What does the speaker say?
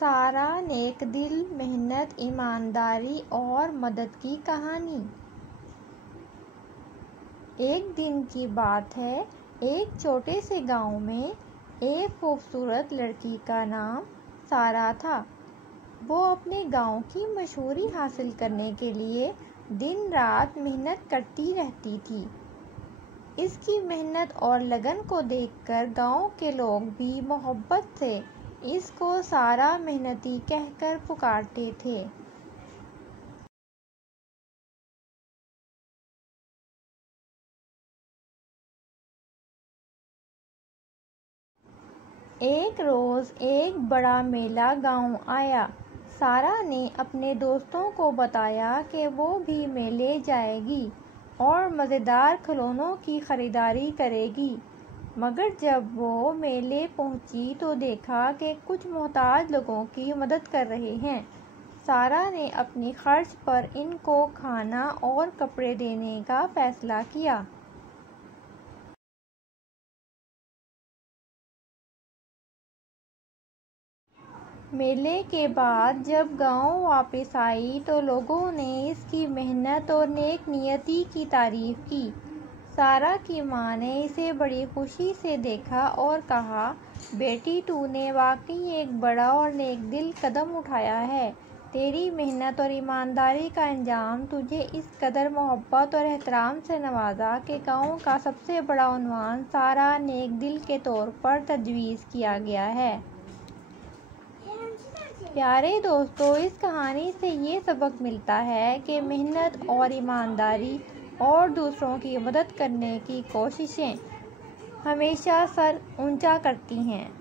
सारा, नेक दिल, मेहनत, ईमानदारी और मदद की कहानी। एक दिन की बात है, एक छोटे से गांव में एक खूबसूरत लड़की का नाम सारा था। वो अपने गांव की मशहूरी हासिल करने के लिए दिन रात मेहनत करती रहती थी। इसकी मेहनत और लगन को देखकर गांव के लोग भी मोहब्बत से इसको सारा मेहनती कहकर पुकारते थे। एक रोज एक बड़ा मेला गांव आया। सारा ने अपने दोस्तों को बताया कि वो भी मेले जाएगी और मज़ेदार खिलौनों की खरीदारी करेगी। मगर जब वो मेले पहुंची तो देखा कि कुछ मोहताज लोगों की मदद कर रहे हैं। सारा ने अपनी खर्च पर इनको खाना और कपड़े देने का फैसला किया। मेले के बाद जब गांव वापस आई तो लोगों ने इसकी मेहनत और नेक नियति की तारीफ की। सारा की माँ ने इसे बड़ी खुशी से देखा और कहा, बेटी, तूने वाकई एक बड़ा और नेक दिल कदम उठाया है। तेरी मेहनत और ईमानदारी का अंजाम तुझे इस कदर मोहब्बत और एहतराम से नवाजा कि गांव का सबसे बड़ा उन्वान सारा नेक दिल के तौर पर तजवीज़ किया गया है। प्यारे दोस्तों, इस कहानी से ये सबक मिलता है कि मेहनत और ईमानदारी और दूसरों की मदद करने की कोशिशें हमेशा सर ऊंचा करती हैं।